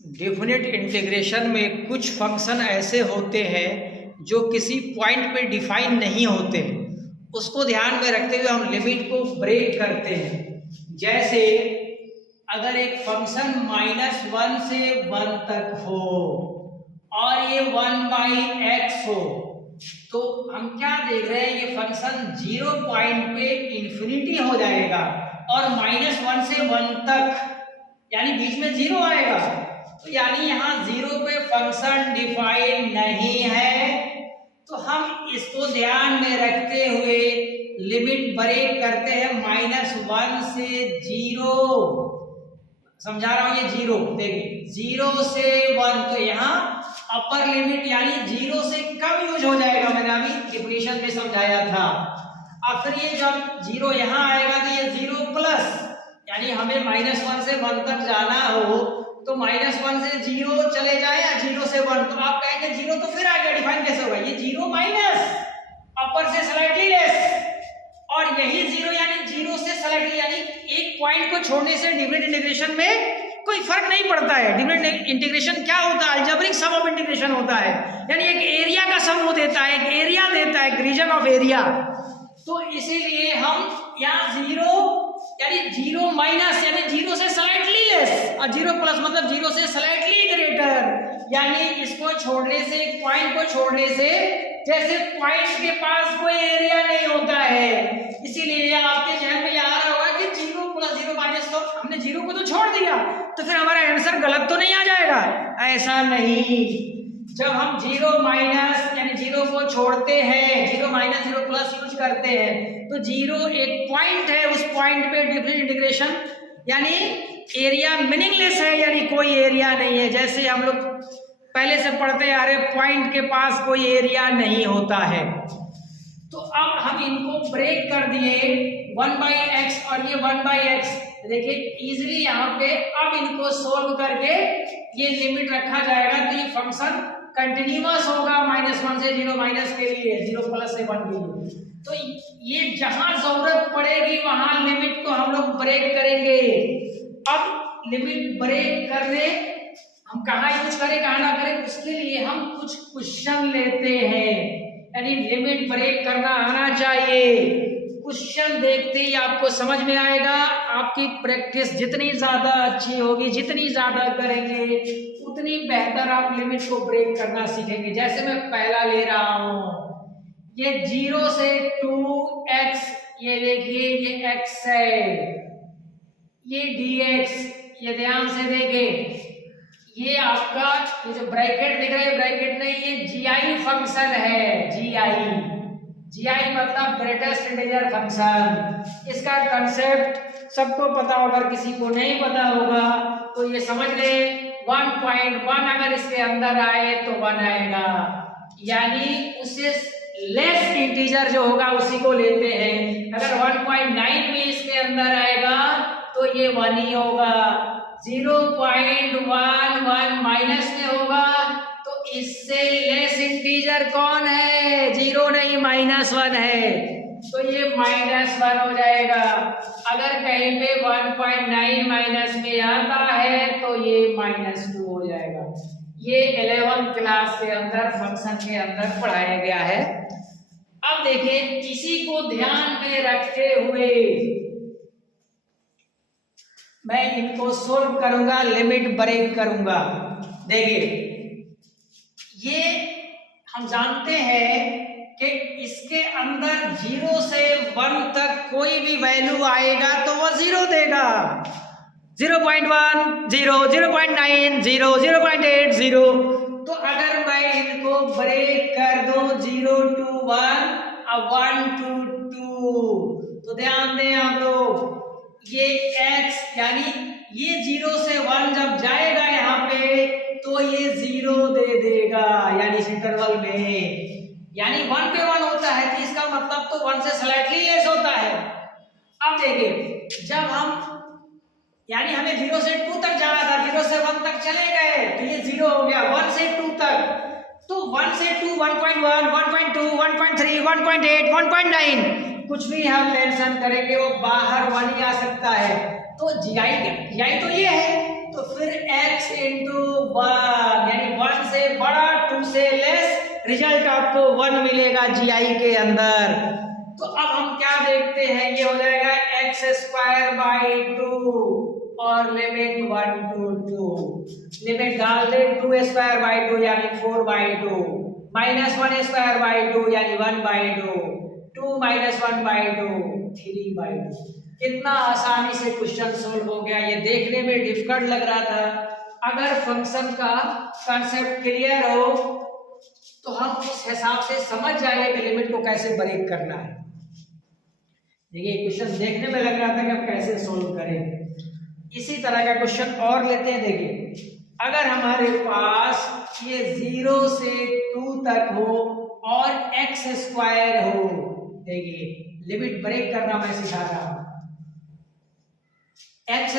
Definite integration में कुछ function ऐसे होते हैं जो किसी पॉइंट पे डिफाइन नहीं होते हैं, उसको ध्यान में रखते हुए हम लिमिट को ब्रेक करते हैं। जैसे अगर एक फंक्शन -1 से 1 तक हो और ये 1/x हो, तो हम क्या देख रहे हैं, ये फंक्शन 0 पॉइंट पे इंफिनिटी हो जाएगा और -1 से 1 तक यानी बीच में 0 आएगा। तो यानी यहाँ 0 पे फंक्शन डिफाइन नहीं है, तो हम इसको ध्यान में रखते हुए लिमिट ब्रेक करते हैं -1 से 0। समझा रहा हूं, ये 0 देखिए 0 से 1, तो यहाँ अपर लिमिट यानी 0 से कम यूज हो जाएगा, मैंने अभी डेफिनेशन में समझाया था। और फिर ये जब 0 यहाँ आएगा तो ये 0 प्लस, यानी हमें -1 से 1 तक जाना हो तो -1 से 0 चले जाए या 0 से 1, तो आप कहेंगे 0 तो फिर आगे डिफाइन कैसे होगा, ये 0 माइनस अपर से स्लाइटली लेस, और यही 0 यानी 0 से स्लाइटली, यानी एक पॉइंट को छोड़ने से डिफरेंट इंटीग्रेशन में कोई फर्क नहीं पड़ता है। डिफरेंट इंटीग्रेशन क्या होता है, अलजेब्रिक सम ऑफ इंटीग्रेशन होता है, यानी एक एरिया का सम वो देता है, एक एरिया देता है, एक रीजन ऑफ एरिया। तो इसीलिए हम यहाँ 0 यानी 0 माइनस यानी 0 से स्लाइटली लेस और 0 प्लस मतलब 0 से स्लाइटली ग्रेटर, यानी इसको छोड़ने से, एक पॉइंट को छोड़ने से, जैसे पॉइंट के पास कोई एरिया नहीं होता है, इसीलिए आपके जहन में आ रहा होगा कि 0 प्लस 0 माइनस, तो हमने 0 को तो छोड़ दिया तो फिर हमारा आंसर गलत तो नहीं आ जाएगा, ऐसा नहीं। जब हम 0 माइनस यानी 0 को छोड़ते हैं, 0 माइनस 0 प्लस यूज करते हैं, तो 0 एक पॉइंट है, उस पॉइंट पे डिफरेंट इंटीग्रेशन यानी एरिया मीनिंगलेस है, यानी कोई एरिया नहीं है। जैसे हम लोग पहले से पढ़ते आ रहे, पॉइंट के पास कोई एरिया नहीं होता है। तो अब हम इनको ब्रेक कर दिए 1/x और ये 1/x, देखिए इजीली यहाँ पे अब इनको सोल्व करके ये लिमिट रखा जाएगा, तो ये फंक्शन कंटिन्यूअस होगा -1 से 0 माइनस के लिए, 0 प्लस से 1 के लिए। तो ये जहां जरूरत पड़ेगी वहां लिमिट को हम लोग ब्रेक करेंगे। अब लिमिट ब्रेक करने हम कहाँ यूज करें कहाँ ना करें, उसके लिए हम कुछ क्वेश्चन लेते हैं, यानी लिमिट ब्रेक करना आना चाहिए। क्वेश्चन देखते ही आपको समझ में आएगा, आपकी प्रैक्टिस जितनी ज्यादा अच्छी होगी, जितनी ज्यादा करेंगे उतनी बेहतर आप लिमिट को ब्रेक करना सीखेंगे। जैसे मैं पहला ले रहा हूं, ये 0 से 2x, ये देखिए ये x है, ये dx, ये ध्यान से देखें, ये आपका ये जो ब्रैकेट दिख रहा है, ब्रैकेट नहीं, ये GI फंक्शन है, GI मतलब ग्रेटेस्ट इंटीजर फंक्शन। इसका कंसेप्ट सबको पता होगा, अगर किसी को नहीं पता होगा तो ये समझ ले 1.1 अगर इसके अंदर आए तो 1 आएगा, यानी उससे लेस इंटीजर जो होगा उसी को लेते हैं। अगर 1.9 भी इसके अंदर आएगा तो ये 1 ही होगा। 0.11 माइनस में होगा तो इससे लेस इंटीजर कौन है, 0 नहीं -1 है, तो ये -1 हो जाएगा। अगर कहीं पे 1.9 माइनस में आता है तो ये -2 हो जाएगा। ये 11th क्लास के अंदर फंक्शन के अंदर पढ़ाया गया है। अब देखिए इसी को ध्यान में रखते हुए मैं इनको सोल्व करूंगा, लिमिट ब्रेक करूंगा। देखिए ये हम जानते हैं कि इसके अंदर 0 से 1 तक कोई भी वैल्यू आएगा तो वो 0 देगा। 0.1 0, 0.9 0, 0.8 0। तो अगर मैं इनको ब्रेक कर दूं 0 to 1 और 1 to 2, तो ध्यान दें आप लोग, ये x यानी ये 0 से 1 जब जाएगा यहाँ पे तो ये 0 दे देगा, यानी इस इंटरवल में, यानी 1 पे 1 होता है तो इसका मतलब तो 1 से स्लाइटली लेस होता है। अब देखिए जब हम यानी हमें 0 से 2 तक जाना था, 0 से 1 तक चले गए तो ये 0 हो गया। 1 से 2 तक, तो 1 से 2 1.1 1.2 1.3 1.8 1.9 कुछ भी हम मेंशन करेंगे वो बाहर 1 ही आ सकता है। तो GI तो ये है, तो फिर x इंटू से लेस रिजल्ट आपको 1 मिलेगा GI के अंदर। तो अब हम क्या देखते हैं, ये हो जाएगा x²/2 और लिमिट 1 to 2, लिमिट डाल दे 2²/2 यानी 4/2, -1²/2 यानी 1/2, 2 - 1/2 3/2। कितना आसानी से क्वेश्चन सोल्व हो गया। ये देखने में डिफिकल्ट लग रहा था, अगर फंक्शन का कॉन्सेप्ट क्लियर हो तो हम उस हिसाब से समझ जाएंगे कि लिमिट को कैसे ब्रेक करना है। देखिए क्वेश्चन देखने में लग रहा था कि हम कैसे सोल्व करें। इसी तरह का क्वेश्चन और लेते हैं। देखिए अगर हमारे पास ये 0 से 2 तक हो और x² हो, देखिए लिमिट ब्रेक करना मैं सिखा रहा हूं। x²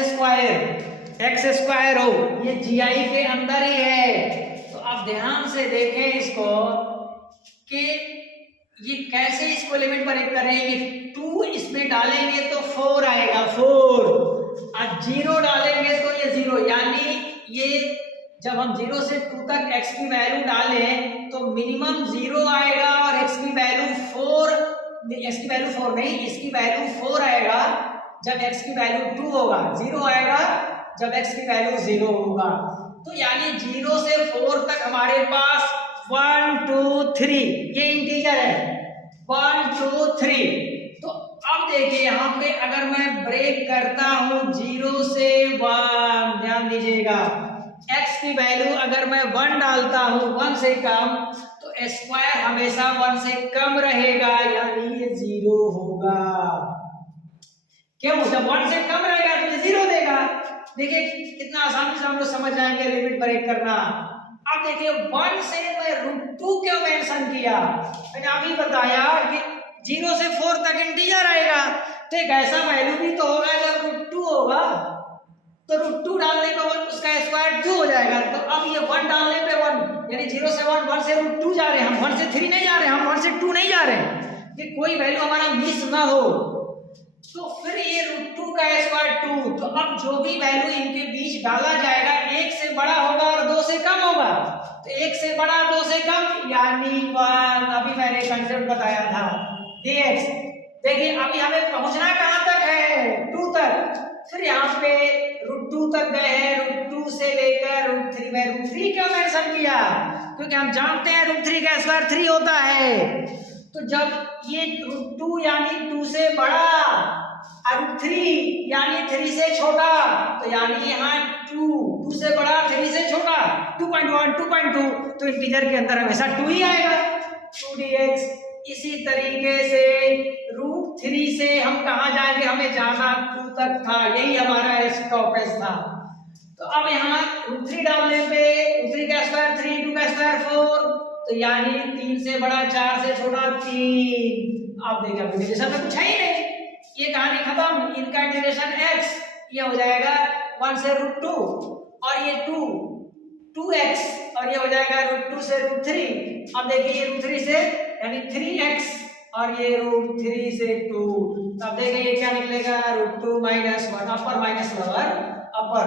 हो, ये GI के अंदर ही है। तो आप ध्यान से देखें इसको कि ये कैसे इसको लिमिट ब्रेक करेंगे। 2 इसमें डालेंगे तो 4 आएगा 4, और 0 डालेंगे तो ये 0, यानी ये जब हम 0 से 2 तक x की वैल्यू डालें तो मिनिमम 0 आएगा और x की वैल्यू 4, x की वैल्यू 4 नहीं, इसकी वैल्यू 4 आएगा जब x की वैल्यू 2 होगा, 0 आएगा जब x की वैल्यू 0 होगा। तो यानी 0 से 4 तक हमारे पास 1 2 3 ये इंटीजर है, 1 2 3। तो अब देखिए यहाँ पे अगर मैं ब्रेक करता हूं 0 से 1, ध्यान दीजिएगा x की वैल्यू अगर मैं 1 डालता हूं 1 से कम, तो स्क्वायर हमेशा 1 से कम रहेगा, यानी ये 0 होगा। क्यों? जब 1 से कम रहेगा तो ये 0 देगा। देखिए कितना आसानी से हम लोग समझ जाएंगे लिमिट ब्रेक करना। अब देखिए 1 से मैं √2 क्यों मेंशन किया, मैंने अभी बताया कि 0 से 4 तक इंटीजर आएगा, तो एक ऐसा वैल्यू भी तो होगा जब √2 होगा, तो √2 डालने पे उसका स्क्वायर 2 हो जाएगा। तो अब ये 1 डालने पे 1, यानी 0 से 1, 1 से √2 जा रहे हैं हम, 1 से 3 नहीं जा रहे, हम 1 से 2 नहीं जा रहे कि कोई वैल्यू हमारा मिस ना हो। तो फिर ये √2 का स्क्वायर 2, तो अब जो भी वैल्यू इनके बीच डाला जाएगा 1 से बड़ा होगा और 2 से कम होगा। तो 1 से बड़ा 2 से कम यानी 1, अभी मैंने कंसेप्ट बताया था dx। देखिए अभी हमें पहुंचना कहां तक है, 2 तक। फिर यहाँ पे √2 तक गए हैं, √2 से लेकर √3 में √3 क्यों मेंशन किया, क्योंकि हम जानते हैं √3 का स्क्वायर 3 होता है। तो जब ये √2 यानी 2 से बड़ा और 3 यानी 3 से छोटा, तो यानी यहाँ 2 से बड़ा 3 से छोटा 2.1 2.2, तो इंटीजर के अंदर हमेशा 2 ही आएगा, 2dx। इसी तरीके से √3 से हम कहाँ जाएंगे, हमें जाना 2 तक था, यही हमारा स्टॉपेज था। तो अब यहाँ √3 डालने पे √3 का स्क्वायर 3, 2 का स्क्वायर 4, तो यानी 3 से बड़ा 4 से छोटा 3। आप देखिए इंटीग्रेशन में कुछ है ही नहीं, ये कहानी खत्म। इनका इंटीग्रेशन x, ये हो जाएगा 1 से √2 और ये 2x, और ये हो जाएगा √2 से √3। अब देखिए ये √3 से यानी 3x और ये √3 से 2, अब देखिए ये क्या निकलेगा, √2 - 1 अपर माइनस लोअर अपर,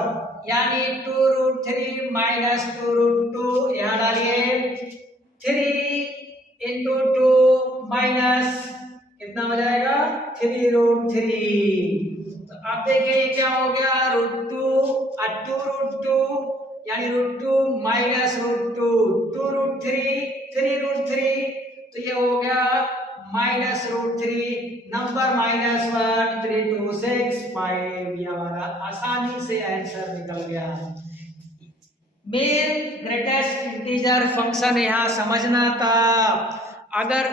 यानी 2√3 - 2√2, यहाँ डालिए 3 × 2 माइनस कितना हो जाएगा 3√3। तो अब देखिए ये क्या हो गया, √2 और 2√2 यानी √2 - √2, 2√3 3√3, तो ये हो गया -√3, नंबर -1 3 2 6 5, ये हमारा आसानी से आंसर निकल गया। मेन ग्रेटेस्ट इंटीजर फंक्शन यहाँ समझना था। अगर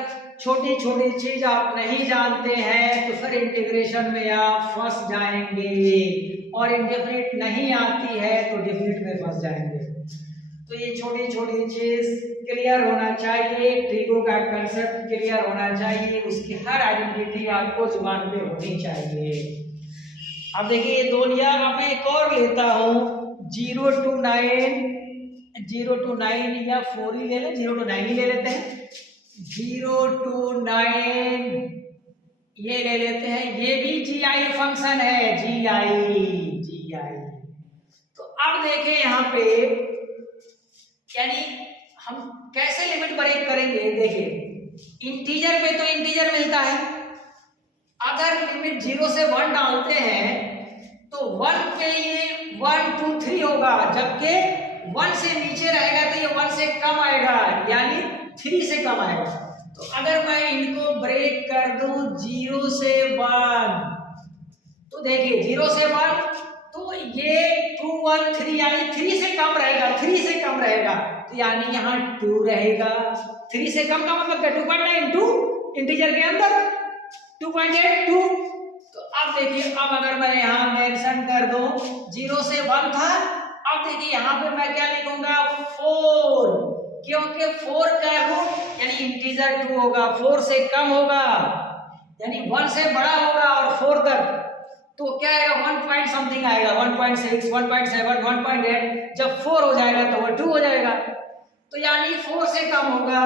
छोटी छोटी चीज आप नहीं जानते हैं तो फिर इंटीग्रेशन में आप फंस जाएंगे, और इंडेफिनिट नहीं आती है तो डेफिनिट में फंस जाएंगे। तो ये छोटी छोटी चीज क्लियर होना चाहिए, ट्रिगो का कंसेप्ट क्लियर होना चाहिए, उसकी हर आइडेंटिटी आपको जुबान पे होनी चाहिए। अब देखिए ये दो लिया, अब मैं एक और लेता हूँ 0 to 9 या 4 ही ले लें, 0 to 9 ही ले लेते हैं, 0 to 9 ये ले लेते हैं, ये भी GI फंक्शन है, GI। तो अब देखें यहाँ पे, यानी हम कैसे लिमिट ब्रेक करेंगे? देखिए, इंटीजर पे तो इंटीजर मिलता है, अगर लिमिट 0 से 1 डालते हैं तो 1 पे ये 1 2 3 होगा, जबकि 1 से नीचे रहेगा तो ये 1 से कम आएगा, यानी 3 से कम आएगा। तो अगर मैं इनको ब्रेक कर दूं 0 से 1, तो देखिए 0 से 1 तो ये 2 1 3 यानी 3 से कम रहेगा, 3 से कम रहेगा, तो यानी यहाँ 2 रहेगा। 3 से कम का मतलब 2.9 2 इंटीजर के अंदर 2.82। तो अब देखिए, अब अगर मैं यहाँ मेंशन कर दूं 0 से 1 था, अब देखिए यहाँ पे मैं क्या लिखूंगा 4, क्योंकि 4 का रूट यानी इंटीजर 2 होगा, 4 से कम होगा यानी 1 से बड़ा होगा और 4 तक, तो क्या आएगा 1 पॉइंट समथिंग आएगा, 1.6 1.7 1.8, जब 4 हो जाएगा तो वो 2 हो जाएगा, तो यानी 4 से कम होगा,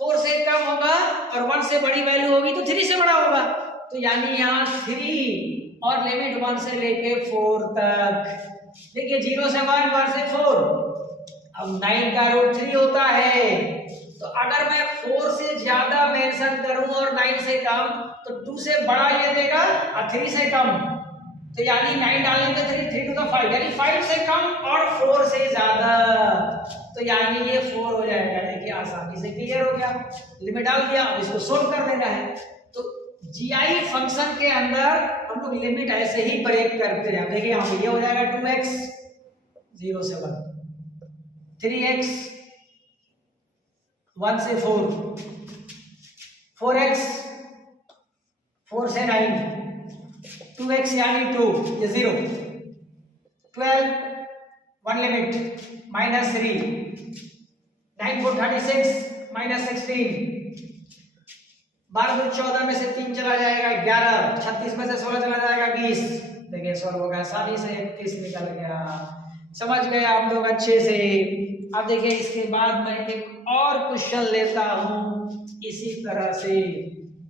4 से कम होगा और 1 से बड़ी वैल्यू होगी तो 3 से बड़ा होगा, तो यानी यहाँ 3 और लिमिट 1 से लेके 4 तक। देखिए 0 से 1 1 से 4, अब 9 का रूट 3 होता है, तो अगर मैं 4 से ज्यादा मेंशन करूं और 9 से कम तो 2 से बड़ा ये देगा और 3 से कम, तो यानी 9 डालने पे 3 3 to the 5 यानी 5 से कम और 4 से ज्यादा, तो यानी ये 4 हो जाएगा। देखिए आसानी से क्लियर हो गया, लिमिट डाल दिया, अब इसको सोल्व कर देना है। तो जीआई फंक्शन के अंदर हम लोग लिमिट ऐसे ही ब्रेक करते हैं। देखिए यहाँ पे ये हो जाएगा 2x 0 से 1, 3x 1 से 4, 4x 4 से 9, 2x यानी 2 ये 0, 12 1 लिमिट -3, 9 4 36 -16, 12 14 में से 3 चला जाएगा 11, 36 में से 16 चला जाएगा 20। देखिए सॉल्व हो गया आसानी से, 30 निकल गया। समझ गए आप लोग अच्छे से। अब देखिए इसके बाद मैं एक और क्वेश्चन लेता हूं इसी तरह से,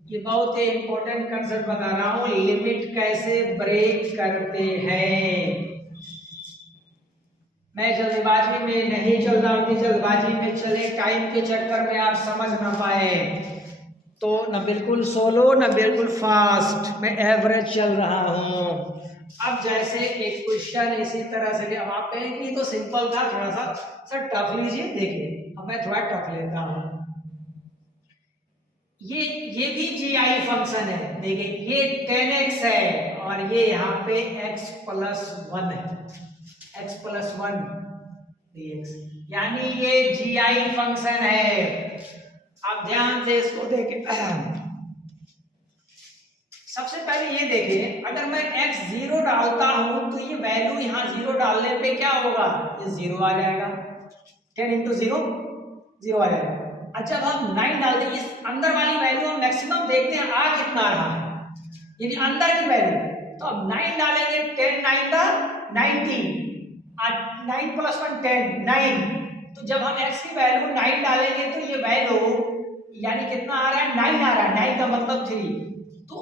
ये बहुत ही इंपॉर्टेंट कंसेप्ट बता रहा हूं, लिमिट कैसे ब्रेक करते हैं। मैं जल्दबाजी में नहीं चल रहा हूं, जल्दबाजी में चले टाइम के चक्कर में आप समझ ना पाए, तो न बिल्कुल सोलो न बिल्कुल फास्ट, मैं एवरेज चल रहा हूं। अब जैसे एक क्वेश्चन इसी तरह से, अब आप कहेंगे ये तो सिंपल था, थोड़ा सा सर टफ लीजिए। देखिए अब मैं थोड़ा टफ लेता हूं, ये भी जीआई फंक्शन है। देखिए ये 10x है और ये यहाँ पे x + 1 है, x + 1 dx, यानी ये जीआई फंक्शन है। आप ध्यान से इसको देखें, सबसे पहले ये देखिए, अगर मैं x 0 डालता हूं तो ये वैल्यू यहाँ 0 डालने पे क्या होगा, ये 0 आ जाएगा, 10 × 0 0 आ जाएगा। अच्छा अब हम 9 डाल दें, इस अंदर वाली वैल्यू हम मैक्सिमम देखते हैं आ कितना रहा है, यानी अंदर की वैल्यू, तो अब 9 डालेंगे, 10 9 दा 90 और 9 + 1 10 9, तो जब हम x की वैल्यू 9 डालेंगे तो ये वैल्यू यानी कितना आ रहा है, 9 आ रहा है, 9 का मतलब 3। तो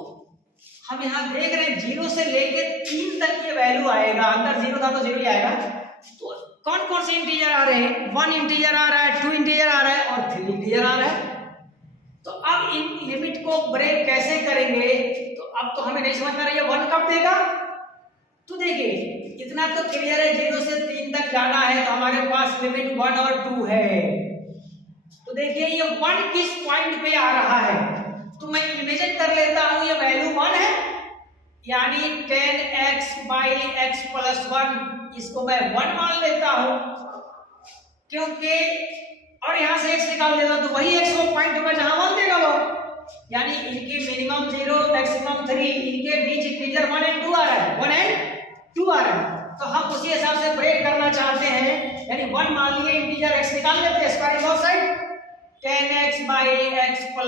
हम यहाँ देख रहे हैं 0 से लेके 3 तक ये वैल्यू आएगा, अंदर 0 था तो 0 ही आएगा। तो कौन कौन से इंटीजर आ रहे हैं, 1 इंटीजर आ रहा है, 2 इंटीजर आ रहा है और 3 इंटीजर आ रहा है। तो अब इन लिमिट को ब्रेक कैसे करेंगे, तो अब तो हमें नहीं समझ में आ रही है 1 कब देगा। तो देखिए इतना तो क्लियर है, 0 से 3 तक जाना है तो हमारे पास लिमिट 1 और 2 है। तो देखिए ये 1 किस पॉइंट पे आ रहा है, तो मैं इमेजिन कर लेता हूं ये वैल्यू 1 है, यानी 10x / x + 1, इसको मैं 1 मान लेता हूं, क्योंकि और यहां से x निकाल देता तो वही x वो पॉइंट होगा जहां 1 देगा वो, यानी इनकी मिनिमम 0 मैक्सिमम 3, इनके बीच इंटीजर 1 और 2 आ रहा है, 1 और 2 आ रहा है। तो हम उसी हिसाब से ब्रेक करना चाहते हैं, यानी 1 मान लिए, इंटीजर x निकाल लेते हैं, square both side, 10x / x +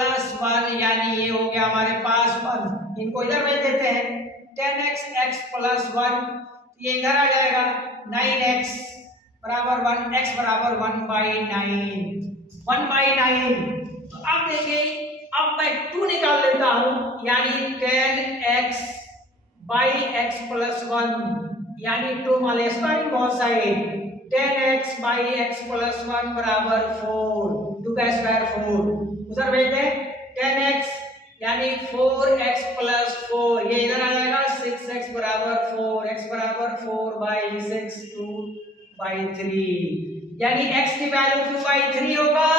1, यानी ये हो गया हमारे पास 1, इनको इधर भेज देते हैं, 10x x + 1, ये इधर आ जाएगा, 9x = 1, x = 1/9, 1/9। तो अब देखिए अब मैं 2 निकाल लेता हूं, यानी 10x / x + 1, यानी 2 मान ले, square both side, 10x by x plus 1 बराबर 4, 2 का स्क्वायर 4, उधर भेज दें 10x यानी 4x प्लस 4, ये इधर आ जाएगा 6x बराबर 4, x बराबर 4 बाई 6 2 बाई 3, यानी x की वैल्यू 2 बाई 3 होगा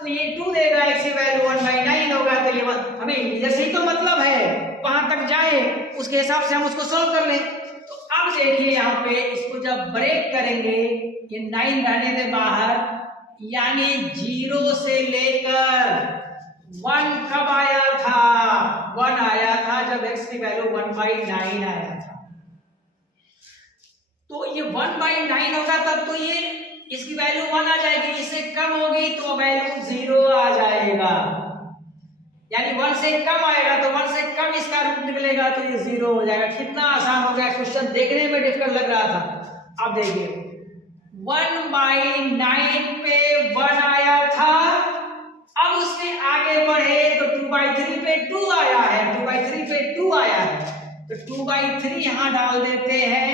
तो ये 2 देगा, x की वैल्यू 1 बाई 9 होगा, तो ये हमें जैसे ही तो मतलब है वहां तक जाए उसके हिसाब से हम उसको सॉल्व कर लें। तो अब देखिए यहाँ पे इसको जब ब्रेक करेंगे ये 9 रहने दे बाहर, यानी 0 से लेकर 1 कब आया था, 1 आया था जब x की वैल्यू 1 बाई 9 आया था। तो ये 1 बाई 9 होगा तब तो ये इसकी वैल्यू 1 आ जाएगी, इससे कम होगी तो वैल्यू 0 आ जाएगा, यानी 1 से कम आएगा तो 1 से कम इसका रूट निकलेगा तो ये 0 हो जाएगा। कितना आसान हो गया, क्वेश्चन देखने में डिफिकल्ट लग रहा था। अब देखिए 1 बाई 9 पे 1 आया था, अब उससे आगे बढ़े तो 2 बाई 3 पे 2 आया है, 2 बाई 3 पे 2 आया है तो 2 बाई 3 यहां डाल देते हैं।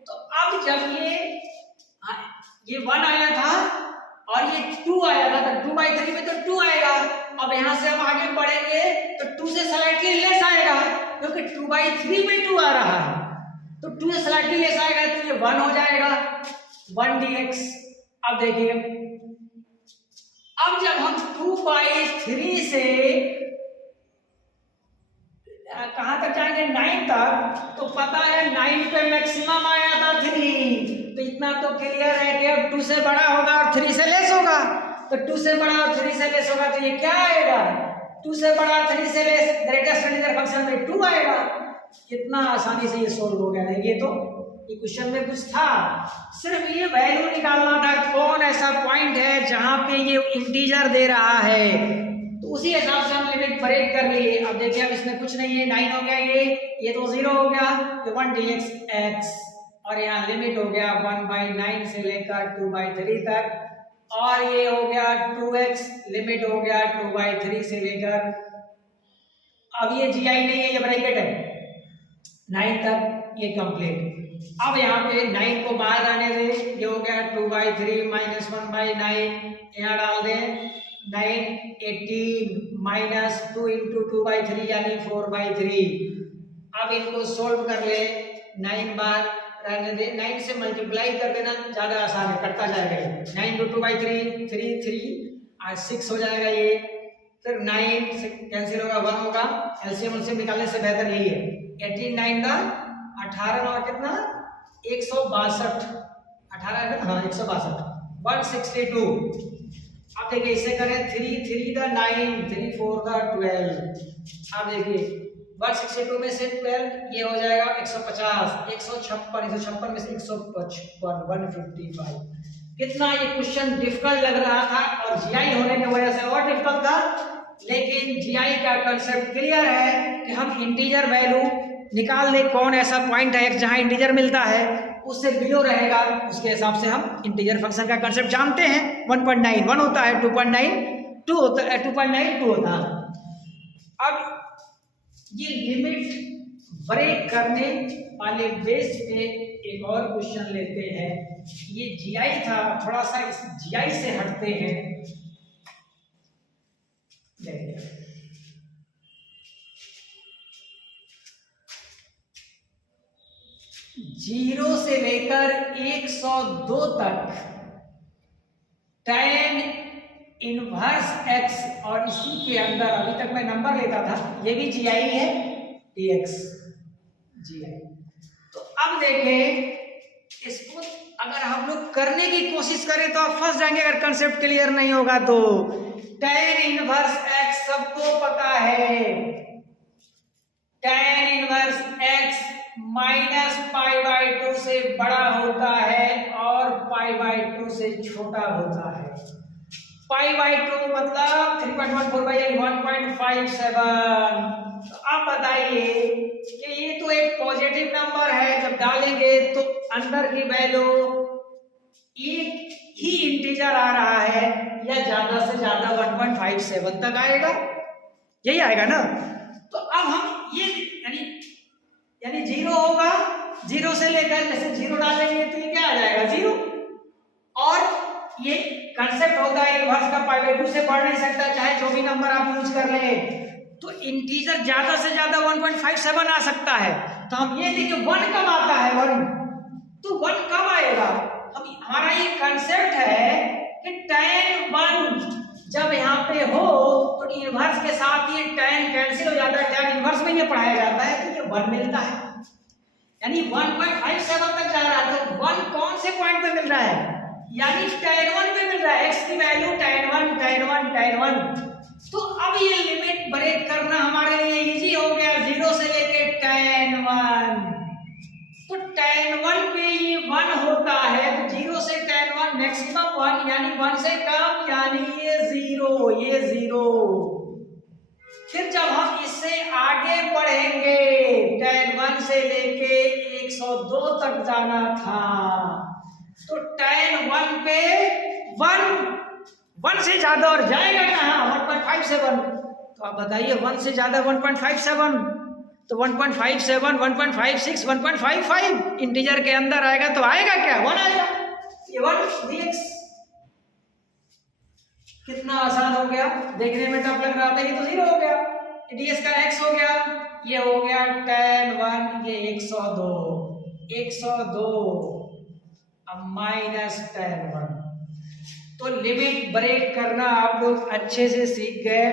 तो अब जब ये 1 आया था और ये 2 आया था तो 2 बाई 3 पे तो 2 आएगा, अब यहां से हम आगे बढ़ेंगे तो 2 से स्लाइटली लेस आएगा क्योंकि 2 बाई 3 में 2 आ रहा है, तो 2 से स्लाइटली लेस आएगा तो ये 1 हो जाएगा 1 dx। अब देखिए अब जब हम 2 बाई 3 से कहां तक जाएंगे 9 तक, तो पता है 9 पे मैक्सिमम आया था 3, तो इतना तो क्लियर है कि अब 2 से बड़ा होगा और 3 से लेस होगा, तो 2 से बड़ा और 3 से लेस होगा तो ये क्या आएगा, 2 से बड़ा 3 से लेस ग्रेटेस्ट इंटीजर फंक्शन में 2 आएगा। कितना आसानी से ये सोल्व हो गया है। ये तो ये क्वेश्चन में कुछ था, सिर्फ ये वैल्यू निकालना था कौन ऐसा पॉइंट है जहां पे ये इंटीजर दे रहा है, तो उसी हिसाब से हम लिमिट ब्रेक कर लिए। अब देखिए अब इसमें कुछ नहीं है, 9 हो गया, ये तो 0 हो गया, ये 1 dx x, और यहाँ लिमिट हो गया 1 बाई 9 से लेकर 2 बाई 3 तक, और ये हो गया 2x, लिमिट हो गया 2 बाई 3 से लेकर, अब ये gi नहीं है, ये ब्रैकेट है 9 तक, ये कंप्लीट। अब यहाँ पे 9 को बाहर आने दे, ये हो गया 2 बाई 3 माइनस 1 बाई 9, यहाँ डाल दें 9 18 माइनस 2 इंटू 2 बाई 3 यानी 4 बाई 3। अब इनको सोल्व कर ले, 9 बार रहने दे, 9 से मल्टीप्लाई कर देना ज्यादा आसान है, कटता जाएगा ये, 9 इंटू 2 बाई 3 3 3 और 6 हो जाएगा ये, फिर 9 से कैंसिल होगा 1 होगा, एलसीएम उलसीएम निकालने से बेहतर यही है, 18 9 का 18 9 कितना 162, 18 हाँ 162 162। अब देखिए इसे करें 3 3 का 9 3 4 का 12, अब देखिए 162 में से 12 ये हो जाएगा 150, 156 में से 155 155। कितना ये क्वेश्चन डिफिकल्ट लग रहा था और जीआई होने की वजह से और डिफिकल्ट था, लेकिन जीआई का कांसेप्ट क्लियर है कि हम इंटीजर वैल्यू निकाल ले, कौन ऐसा पॉइंट है जहां इंटीजर मिलता है उससे बिलो रहेगा, उसके हिसाब से हम इंटीजर फंक्शन का कांसेप्ट जानते हैं। 1.9 1 होता है, 2.9 2 होता है, 2.9 2 होता है। अब ये लिमिट ब्रेक करने वाले बेस पे एक और क्वेश्चन लेते हैं, ये जीआई था, थोड़ा सा इस जीआई से हटते हैं। जीरो से लेकर 102 तक tan इनवर्स x, और इसी के अंदर अभी तक मैं नंबर लेता था, ये भी जीआई है dx जीआई। तो अब देखें इसको अगर हम लोग करने की कोशिश करें तो आप फंस जाएंगे अगर कंसेप्ट क्लियर नहीं होगा तो। tan इनवर्स x सबको पता है, tan inverse x minus pi by 2 से बड़ा होता है और पाई बाई 2 से छोटा होता है। पाई बाई 2 मतलब 3.14 बाई 1.57। तो आप बताइए कि ये तो एक पॉजिटिव नंबर है, जब डालेंगे तो अंदर की वैल्यू एक ही इंटीजर आ रहा है या ज्यादा से ज्यादा 1.57 तक आएगा, यही आएगा ना। तो अब हम ये यानी 0 होगा, 0 से लेकर जैसे 0 डालेंगे तो ये क्या आ जाएगा 0, ये कंसेप्ट होता है इनवर्स का, पाई बाई 2 से बढ़ नहीं सकता, चाहे जो भी नंबर आप यूज कर लें। तो इंटीजर ज्यादा से ज्यादा 1.57 आ सकता है। तो हम ये देखिए 1 कब आता है, 1, तो 1 कब आएगा? हमारा ये कंसेप्ट है कि tan 1 जब यहाँ पे हो तो इनवर्स के साथ ये tan कैंसिल हो जाता है, tan इनवर्स में ये पढ़ाया जाता है, तो ये 1 मिलता है, यानी 1.57 तक जा रहा है। तो 1 कौन से पॉइंट पे मिल रहा है? यानी tan 1 पे मिल रहा है, x की वैल्यू tan 1। तो अब ये लिमिट ब्रेक करना हमारे लिए इजी हो गया, 0 से लेके tan 1। तो tan 1 पे ये 1 होता है, तो 0 से tan 1 मैक्सिमम 1, यानी 1 से कम, यानी ये 0। फिर जब हम इससे आगे बढ़ेंगे, tan 1 से लेके 102 तक जाना था, तो tan 1 पे 1 से ज्यादा और जाएगा कहाँ? 1.57। तो आप बताइए 1 से ज्यादा 1.57, तो 1.57, 1.56, 1.55 इंटीजर के अंदर आएगा, तो आएगा क्या? 1 आएगा। ये 1 dx कितना आसान हो गया, देखने में टफ लग रहा था, ये तो 0 हो गया, dx का x हो गया, ये हो गया tan 1, ये 102 अब माइनस tan 1। तो लिमिट ब्रेक करना आप लोग अच्छे से सीख गए।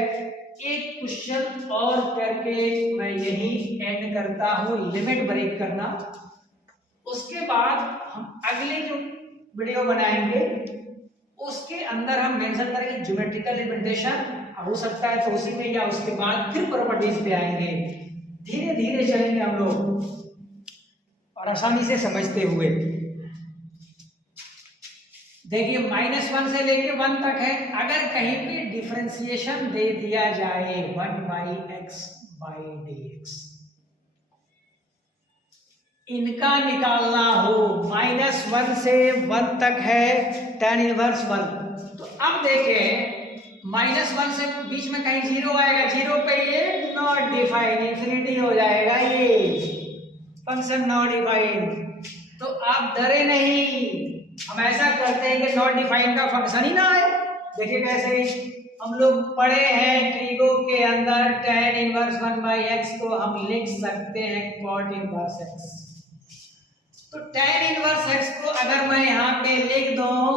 एक क्वेश्चन और करके मैं यही एंड करता हूं, लिमिट ब्रेक करना। उसके बाद हम अगले जो वीडियो बनाएंगे उसके अंदर हम मेंशन करेंगे ज्योमेट्रिकल रिप्रेजेंटेशन, हो सकता है तो उसी में या उसके बाद फिर प्रॉपर्टीज पे आएंगे। धीरे धीरे चलेंगे हम लोग और आसानी से समझते हुए। देखिए -1 से लेके 1 तक है, अगर कहीं पे डिफरेंशिएशन दे दिया जाए 1/x/dx, इनका निकालना हो, -1 से 1 तक है tan इनवर्स 1। तो अब देखें -1 से बीच में कहीं 0 आएगा, 0 पे ये नॉट डिफाइन, इंफिनिटी हो जाएगा, ये फंक्शन नॉट डिफाइन। तो आप डरे नहीं, हम ऐसा करते हैं कि नॉट डिफाइन का फंक्शन ही ना आए। देखिए कैसे, हम लोग पढ़े हैं ट्रिगो के अंदर tan इनवर्स 1/x को हम लिख सकते हैं cot इनवर्स x। तो tan इनवर्स x को अगर मैं यहाँ पे लिख दूं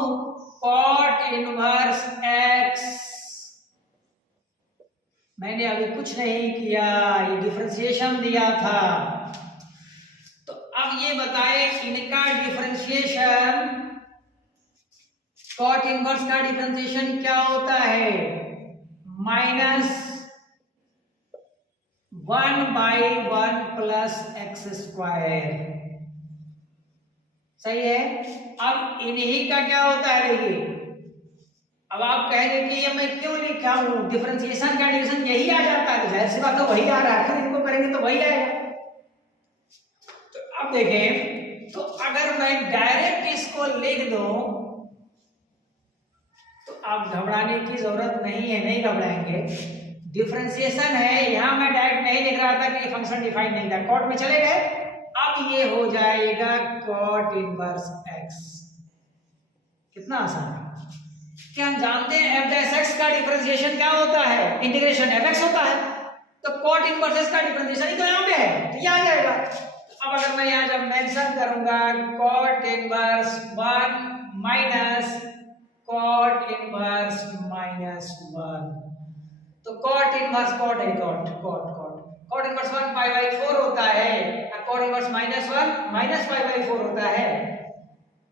cot इनवर्स x, मैंने अभी कुछ नहीं किया, ये डिफरेंशिएशन दिया था। तो अब ये बताए इनका डिफरेंशिएशन, cot इनवर्स का डिफरेंशिएशन क्या होता है? -1/1 प्लस x²। सही है। अब इन्हीं का क्या होता है? देखिए अब आप कहेंगे कि ये मैं क्यों लिखा हूं, डिफरेंशिएशन का डिवीजन यही आ जाता है, जाहिर सी बात है वही आ रहा है, फिर इनको करेंगे तो वही आएगा। तो अब देखें, तो अगर मैं डायरेक्ट इसको लिख दूं तो आप घबराने की जरूरत नहीं है, नहीं घबराएंगे। डिफरेंशिएशन है, यहां मैं डायरेक्ट नहीं लिख रहा था कि फंक्शन डिफाइन नहीं था, कॉट में चले गए, अब ये हो जाएगा cot इनवर्स x। कितना आसान है। क्या हम जानते हैं f' का डिफरेंशिएशन क्या होता है? इंटीग्रेशन fx होता है। तो cot इनवर्स x का डिफरेंशिएशन ही तो यहाँ पे है, तो ये आ जाएगा। अब अगर मैं यहाँ जब मेंशन करूंगा cot inverse 1 minus cot inverse -1, तो cot इनवर्स cot है, cot इनवर्स 1 π/4 होता है, cot इनवर्स -1 माइनस π/4 होता है।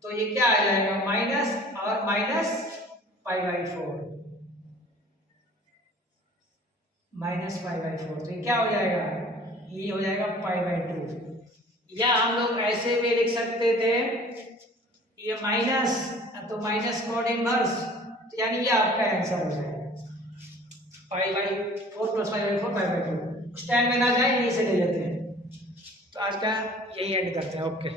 तो ये क्या आ जाएगा? माइनस और माइनस π/4, तो ये क्या हो जाएगा? ये हो जाएगा π/2। या हम लोग ऐसे भी लिख सकते थे, ये माइनस तो माइनस cot इनवर्स, तो यानी ये आपका आंसर हो जाएगा π/4 प्लस π/4 π/2। स्टैंड में ना जाए, यहीं से ले लेते हैं। तो आज का यही एंड करते हैं। ओके।